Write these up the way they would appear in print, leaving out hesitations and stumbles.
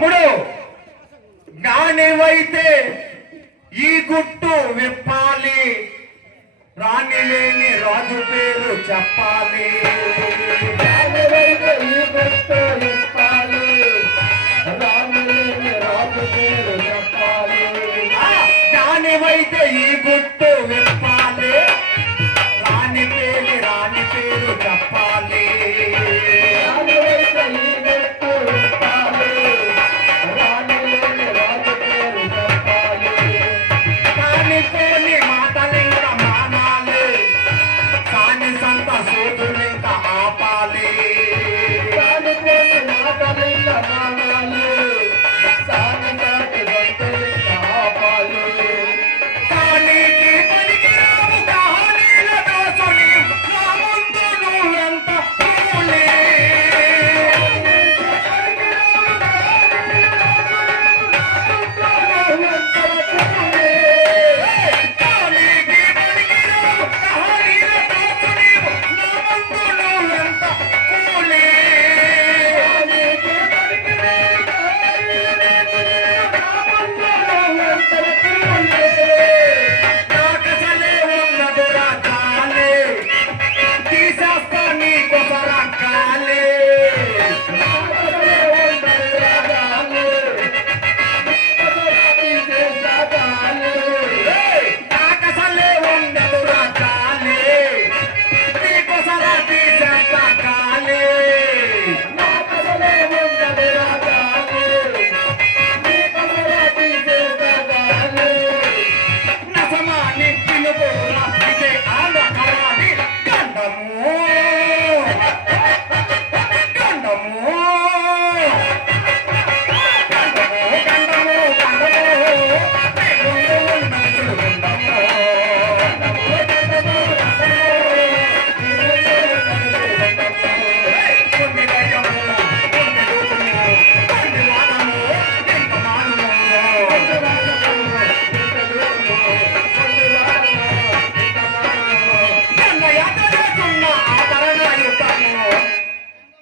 తమ్ముడు జ్ఞానివైతే ఈ గుట్టు విప్పాలి, రాణి లేని రాజు పేరు చెప్పాలి. జ్ఞానివైతే ఈ గుట్టు విప్పాలి, రాణి లేని రాజు పేరు చెప్పాలి. జ్ఞానివైతే ఈ గుట్టు విప్పాలి, రాణి పేరు చెప్పాలి.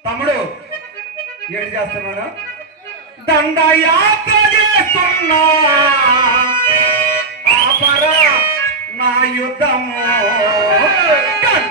తమ్ముడు ఏడు చేస్తున్నాను, దండయాత్ర చేస్తున్నా ఆపరా నా యుద్ధము.